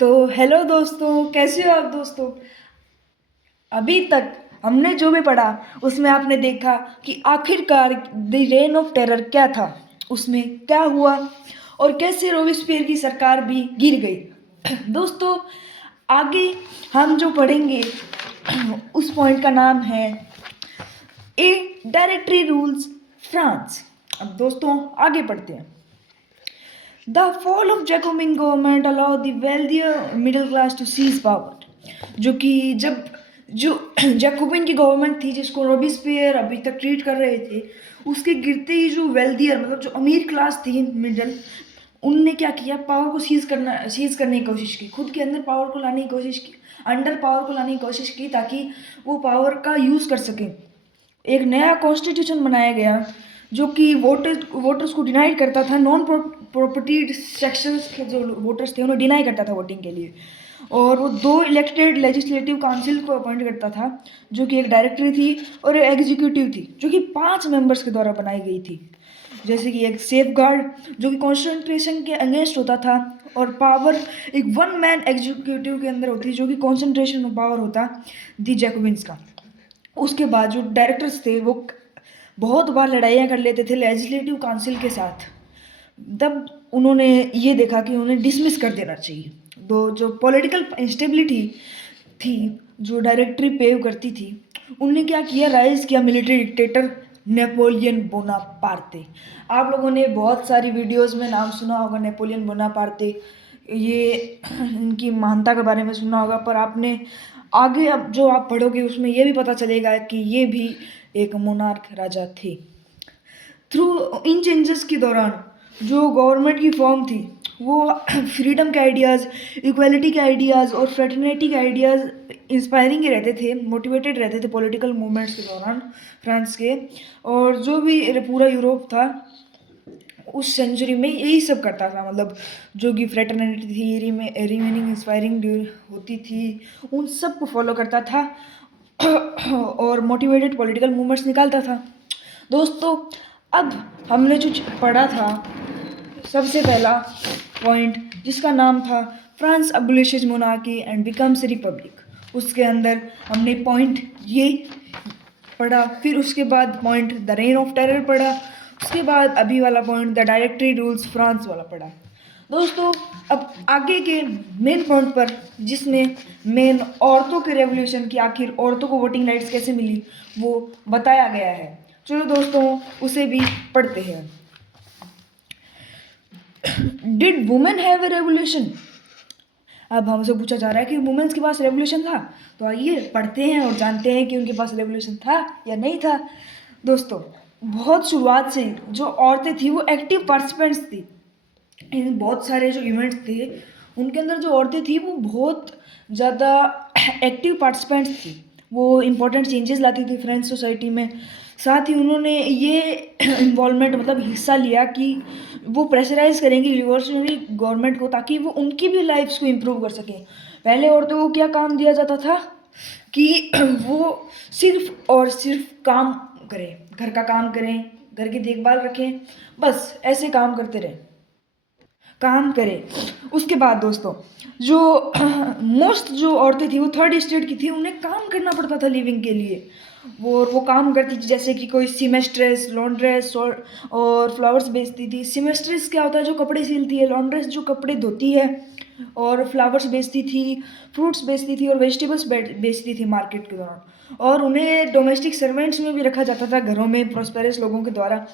तो हेलो दोस्तों, कैसे हो आप दोस्तों। अभी तक हमने जो भी पढ़ा उसमें आपने देखा कि आखिरकार द रेन ऑफ टेरर क्या था, उसमें क्या हुआ और कैसे रोबिस्पियर की सरकार भी गिर गई। दोस्तों, आगे हम जो पढ़ेंगे उस पॉइंट का नाम है ए डायरेक्टरी रूल्स फ्रांस। अब दोस्तों आगे पढ़ते हैं। The fall of Jacobin government allowed the wealthier middle class to seize power। जो कि जब जो जैकोबिन की गवर्नमेंट थी जिसको रोबिस्पियर अभी तक ट्रीट कर रहे थे, उसके गिरते ही जो वेल्दियर मतलब जो अमीर क्लास थी मिडल, उनने क्या किया, पावर को सीज करने की कोशिश की, खुद के अंदर पावर को लाने की कोशिश की, अंडर पावर को लाने की कोशिश की ताकि वो पावर का यूज़ कर सकें। एक नया कॉन्स्टिट्यूशन बनाया गया जो कि वोटर्स को डिनाई करता था, नॉन प्रॉपर्टी सेक्शंस के जो वोटर्स थे उन्हें डिनाई करता था वोटिंग के लिए। और वो दो इलेक्टेड लेजिस्लेटिव काउंसिल को अपॉइंट करता था, जो कि एक डायरेक्टरी थी और एक एग्जीक्यूटिव थी, जो कि 5 मेंबर्स के द्वारा बनाई गई थी। जैसे कि एक सेफ गार्ड जो कि कॉन्सेंट्रेशन के अगेंस्ट होता था, और पावर एक वन मैन एग्जीक्यूटिव के अंदर होती जो कि कॉन्सेंट्रेशन में पावर होता दी जैकोबिन्स का। उसके बाद जो डायरेक्टर्स थे वो बहुत बार लड़ाइयाँ कर लेते थे लेजिस्लेटिव काउंसिल के साथ। तब उन्होंने ये देखा कि उन्हें डिसमिस कर देना चाहिए। तो जो पॉलिटिकल इंस्टेबिलिटी थी जो डायरेक्टरी पेव करती थी, उनने क्या किया, राइज किया मिलिट्री डिक्टेटर नेपोलियन बोनापार्टे। आप लोगों ने बहुत सारी वीडियोस में नाम सुना होगा नेपोलियन बोनापार्टे, ये इनकी महानता के बारे में सुना होगा, पर आपने आगे अब जो आप पढ़ोगे उसमें ये भी पता चलेगा कि ये भी एक मोनार्क राजा थे। थ्रू इन चेंजेस के दौरान जो गवर्नमेंट की फॉर्म थी वो फ्रीडम के आइडियाज़, इक्वालिटी के आइडियाज़ और फ्रेटर्निटी के आइडियाज़ इंस्पायरिंग ही रहते थे, मोटिवेटेड रहते थे पॉलिटिकल मूवमेंट्स के दौरान फ्रांस के। और जो भी पूरा यूरोप था उस सेंचुरी में यही सब करता था, मतलब जो कि फ्रेटर्निटी थी, रिमेनिंग इंस्पायरिंग होती थी, उन सब को फॉलो करता था और मोटिवेटेड पॉलिटिकल मूवमेंट्स निकालता था। दोस्तों, अब हमने जो पढ़ा था सबसे पहला पॉइंट जिसका नाम था France abolishes monarchy and becomes republic, उसके अंदर हमने पॉइंट ये पढ़ा। फिर उसके बाद point the reign of terror पढ़ा। उसके बाद अभी वाला point the directory rules France वाला पढ़ा। दोस्तों, अब आगे के मेन पॉइंट पर, जिसमें मेन औरतों के रेवोल्यूशन की, आखिर औरतों को वोटिंग राइट्स कैसे मिली, वो बताया गया है। चलो दोस्तों उसे भी पढ़ते हैं। Did women have a revolution. अब हमसे पूछा जा रहा है कि वुमेन्स के पास रेवोल्यूशन था, तो आइए पढ़ते हैं और जानते हैं कि उनके पास रेवोल्यूशन था या नहीं था। दोस्तों, बहुत शुरुआत से जो औरतें थी वो एक्टिव पार्टिसिपेंट्स थी इन बहुत सारे जो इवेंट्स थे, उनके अंदर जो औरतें थी वो बहुत ज़्यादा एक्टिव पार्टिसिपेंट्स थी। वो इम्पोर्टेंट चेंजेस लाती थी फ्रेंच सोसाइटी में। साथ ही उन्होंने ये इन्वॉल्वमेंट मतलब हिस्सा लिया कि वो प्रेशराइज करेंगे रिवॉल्यूशनरी गवर्नमेंट को ताकि वो उनकी भी लाइफ्स को इम्प्रूव कर सकें। पहले औरतों को क्या काम दिया जाता था कि वो सिर्फ और सिर्फ काम करें, घर का काम करें, घर की देखभाल रखें, बस ऐसे काम करते रहें, काम करें। उसके बाद दोस्तों, जो मोस्ट जो औरतें थी वो थर्ड स्टेट की थी, उन्हें काम करना पड़ता था लिविंग के लिए। वो काम करती थी, जैसे कि कोई सीमेस्ट्रेस, लॉन्ड्रेस और फ्लावर्स बेचती थी। सीमेस्ट्रेस क्या होता है, जो कपड़े सिलती है, लॉन्ड्रेस जो कपड़े धोती है, और फ्लावर्स बेचती थी, फ्रूट्स बेचती थी और वेजिटेबल्स बेचती थी मार्केट के दौरान। और उन्हें डोमेस्टिक सर्वेंट्स में भी रखा जाता था घरों में प्रॉस्पेरस लोगों के द्वारा।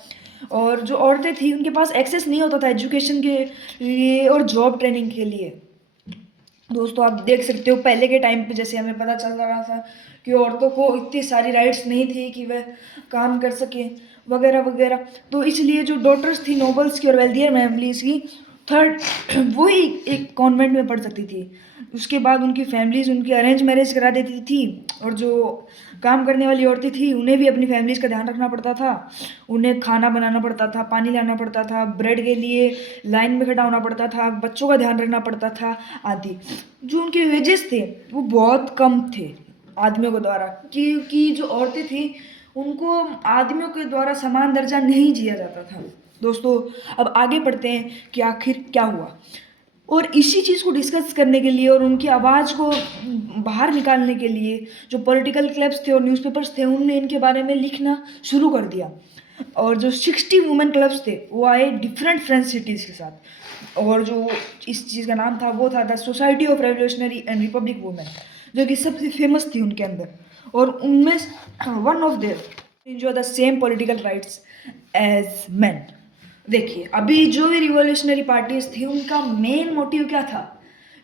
और जो औरतें थी उनके पास एक्सेस नहीं होता था एजुकेशन के लिए और जॉब ट्रेनिंग के लिए। दोस्तों, आप देख सकते हो पहले के टाइम पे जैसे हमें पता चल रहा था कि औरतों को इतनी सारी राइट्स नहीं थी कि वह काम कर सकें वगैरह वगैरह। तो इसलिए जो डॉटर्स थी नोबल्स की और वेल्दियर फैमिलीज की, थर्ड वही एक कॉन्वेंट में पढ़ सकती थी। उसके बाद उनकी फैमिलीज उनकी अरेंज मैरिज करा देती थी, और जो काम करने वाली औरतें थी उन्हें भी अपनी फैमिलीज का ध्यान रखना पड़ता था। उन्हें खाना बनाना पड़ता था, पानी लाना पड़ता था, ब्रेड के लिए लाइन में खड़ा होना पड़ता था, बच्चों का ध्यान रखना पड़ता था आदि। जो उनके वेजेस थे वो बहुत कम थे आदमियों के द्वारा, क्योंकि जो औरतें थी उनको आदमियों के द्वारा समान दर्जा नहीं दिया जाता था। दोस्तों, अब आगे बढ़ते हैं कि आखिर क्या हुआ। और इसी चीज़ को डिस्कस करने के लिए और उनकी आवाज़ को बाहर निकालने के लिए जो पॉलिटिकल क्लब्स थे और न्यूज़पेपर्स थे, उनने इनके बारे में लिखना शुरू कर दिया। और जो 60 वुमेन क्लब्स थे, वो आए डिफरेंट फ्रेंच सिटीज़ के साथ, और जो इस चीज़ का नाम था वो था the society of revolutionary and Republic women, जो कि सबसे फेमस थी उनके अंदर। और उनमें one of their enjoy the same political rights as men। देखिए, अभी जो भी रिवॉल्यूशनरी पार्टीज थी, उनका मेन मोटिव क्या था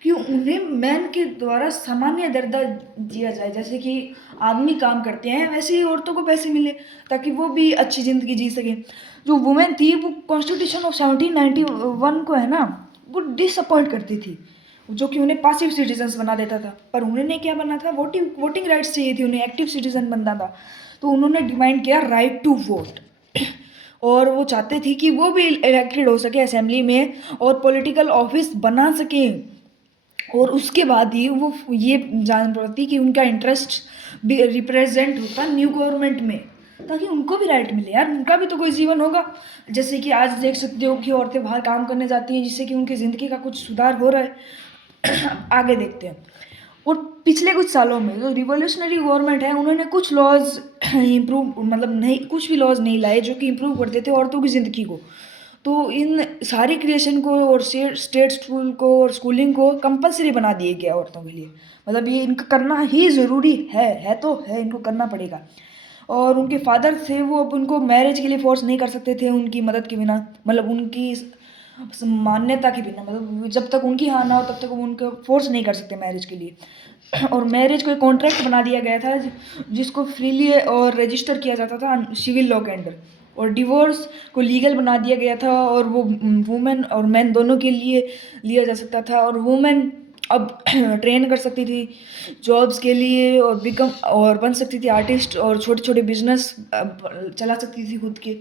कि उन्हें मैन के द्वारा सामान्य दर्जा दिया जाए। जैसे कि आदमी काम करते हैं, वैसे ही औरतों को पैसे मिले ताकि वो भी अच्छी ज़िंदगी जी सकें। जो वुमेन थी, वो कॉन्स्टिट्यूशन ऑफ 1791 को है ना, वो डिसअपॉइंट करती थी, जो कि उन्हें पासिव सिटीजन्स बना देता था। पर उन्होंने क्या बना था, वोटिंग राइट्स चाहिए थी, उन्हें एक्टिव सिटीजन बनना था। तो उन्होंने डिमांड किया राइट टू वोट। और वो चाहते थे कि वो भी इलेक्टेड हो सके असेंबली में और पॉलिटिकल ऑफिस बना सकें। और उसके बाद ही वो ये जान पड़ती कि उनका इंटरेस्ट भी रिप्रेजेंट होता न्यू गवर्नमेंट में, ताकि उनको भी राइट मिले। यार, उनका भी तो कोई जीवन होगा। जैसे कि आज देख सकते हो कि औरतें बाहर काम करने जाती हैं, जिससे कि उनकी ज़िंदगी का कुछ सुधार हो रहा है। आगे देखते हैं। और पिछले कुछ सालों में जो रिवॉल्यूशनरी गवर्नमेंट है, उन्होंने कुछ लॉज इम्प्रूव, मतलब नहीं, कुछ भी लॉज नहीं लाए जो कि इम्प्रूव करते थे औरतों की ज़िंदगी को। तो इन सारी क्रिएशन को और स्टेट स्कूल को और स्कूलिंग को कंपलसरी बना दिए गया औरतों के लिए। मतलब ये इनका करना ही ज़रूरी है तो है, इनको करना पड़ेगा। और उनके फादर थे, वो अब उनको मैरिज के लिए फोर्स नहीं कर सकते थे उनकी मदद के बिना, मतलब उनकी मान्यता के बिना। मतलब जब तक उनकी हाँ ना हो, तब तक वो उनको फोर्स नहीं कर सकते मैरिज के लिए। और मैरिज को एक कॉन्ट्रैक्ट बना दिया गया था, जिसको फ्रीली और रजिस्टर किया जाता था सिविल लॉ के अंडर। और डिवोर्स को लीगल बना दिया गया था, और वो वुमेन और मैन दोनों के लिए लिया जा सकता था। और वुमेन अब ट्रेन कर सकती थी जॉब्स के लिए, और बन सकती थी आर्टिस्ट, और छोटे छोटे बिजनेस चला सकती थी खुद के।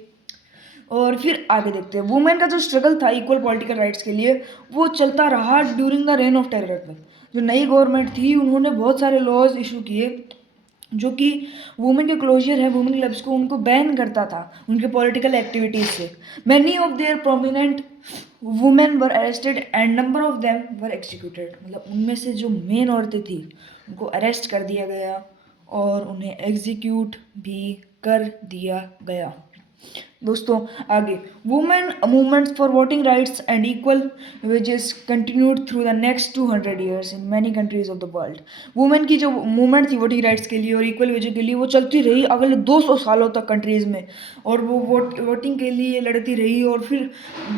और फिर आगे देखते हैं, वुमेन का जो स्ट्रगल था इक्वल पॉलिटिकल राइट्स के लिए, वो चलता रहा during the reign of terror तक। जो नई गवर्नमेंट थी, उन्होंने बहुत सारे लॉज इशू किए जो कि वुमेन के क्लोजर है, वुमेन क्लब्स को, उनको बैन करता था उनके पॉलिटिकल एक्टिविटीज से। Many of their prominent women were arrested and number of them were executed. मतलब उनमें से जो मेन औरतें थी, उनको अरेस्ट कर दिया गया और उन्हें एग्जीक्यूट भी कर दिया गया। दोस्तों, आगे, women movements for voting rights and equal wages continued through the next 200 years in many countries of the world. Women की जो मूवमेंट थी वोटिंग राइट्स के लिए और इक्वल वेजेस के लिए, वो चलती रही अगले 200 सालों तक कंट्रीज़ में। और वो वोटिंग के लिए लड़ती रही। और फिर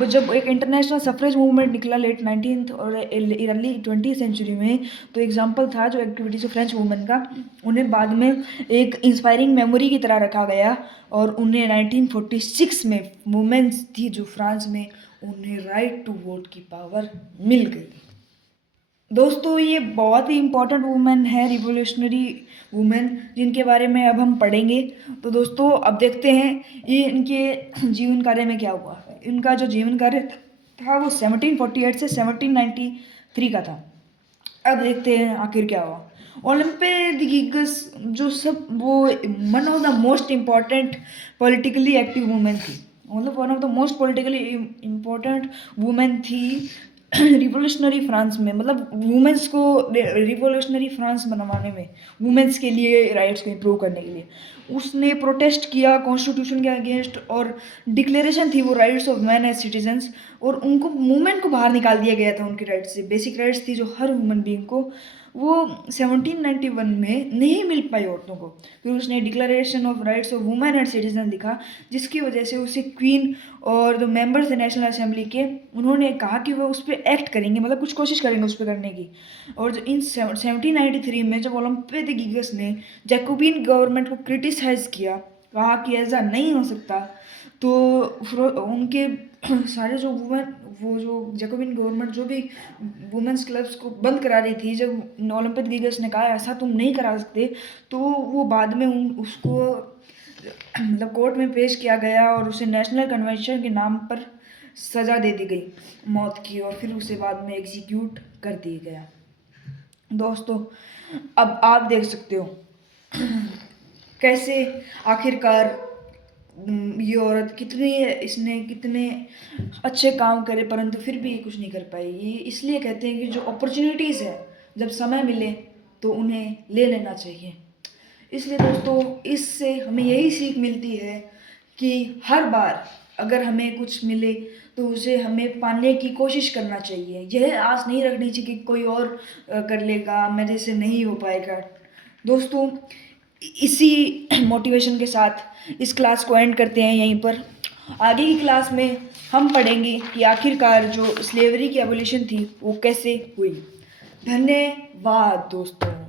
जब एक इंटरनेशनल सफरेज मूवमेंट निकला लेट 19th और अर्ली 20th सेंचुरी में, तो एग्जाम्पल था जो एक्टिविटीज ऑफ फ्रेंच वुमेन का, उन्हें बाद में एक इंस्पायरिंग मेमोरी की तरह रखा गया। और उन्हें 1946 में वुमेन्स थी जो फ्रांस में, उन्हें राइट टू वोट की पावर मिल गई। दोस्तों, ये बहुत ही इम्पोर्टेंट वुमेन है, रिवोल्यूशनरी वुमेन, जिनके बारे में अब हम पढ़ेंगे। तो दोस्तों, अब देखते हैं ये इनके जीवन कार्य में क्या हुआ। इनका जो जीवन कार्य था वो 1748 से 1793 का था। अब देखते हैं आखिर क्या हुआ। ओलंपे द गिगस जो सब वो one of the most important politically active women थी, मतलब one of the most politically important women थी रिवोल्यूशनरी फ्रांस में। मतलब वुमेन्स को रिवोल्यूशनरी फ्रांस बनवाने में, वुमेन्स के लिए राइट्स को इम्प्रूव करने के लिए उसने प्रोटेस्ट किया कॉन्स्टिट्यूशन के अगेंस्ट। और डिक्लेरेशन थी वो rights of man as citizens, और उनको मूवमेंट को बाहर निकाल दिया गया था उनके राइट्स से। बेसिक राइट्स थी जो हर ह्यूमन बीइंग को, वो 1791 में नहीं मिल पाई औरतों को। फिर उसने declaration of rights of women and citizen लिखा, जिसकी वजह से उसे क्वीन और जो मेंबर्स थे नेशनल असेंबली के, उन्होंने कहा कि वो उस पर एक्ट करेंगे, मतलब कुछ कोशिश करेंगे उस पर करने की। और जो इन 1793 में जब ओलंपे द गिगस ने जैकोबिन गवर्नमेंट को क्रिटिसाइज किया, कहा कि ऐसा नहीं हो सकता, तो उनके सारे जो वुमेन, वो जो जैकोबिन गवर्नमेंट जो भी वुमेन्स क्लब्स को बंद करा रही थी, जब ओलंपिक गिगस ने कहा ऐसा तुम नहीं करा सकते, तो वो बाद में उसको मतलब कोर्ट में पेश किया गया और उसे नेशनल कन्वेंशन के नाम पर सज़ा दे दी गई मौत की, और फिर उसे बाद में एग्जीक्यूट कर दिया गया। दोस्तों, अब आप देख सकते हो कैसे आखिरकार ये औरत कितनी इसने कितने अच्छे काम करे परंतु फिर भी ये कुछ नहीं कर पाई। ये इसलिए कहते हैं कि जो अपॉर्चुनिटीज़ है जब समय मिले तो उन्हें ले लेना चाहिए। इसलिए दोस्तों इससे हमें यही सीख मिलती है कि हर बार अगर हमें कुछ मिले तो उसे हमें पाने की कोशिश करना चाहिए। यह आस नहीं रखनी चाहिए कि कोई और कर लेगा, मेरे से नहीं हो पाएगा। दोस्तों इसी मोटिवेशन के साथ इस क्लास को एंड करते हैं यहीं पर। आगे की क्लास में हम पढ़ेंगे कि आखिरकार जो स्लेवरी की एबोलिशन थी वो कैसे हुई। धन्यवाद दोस्तों।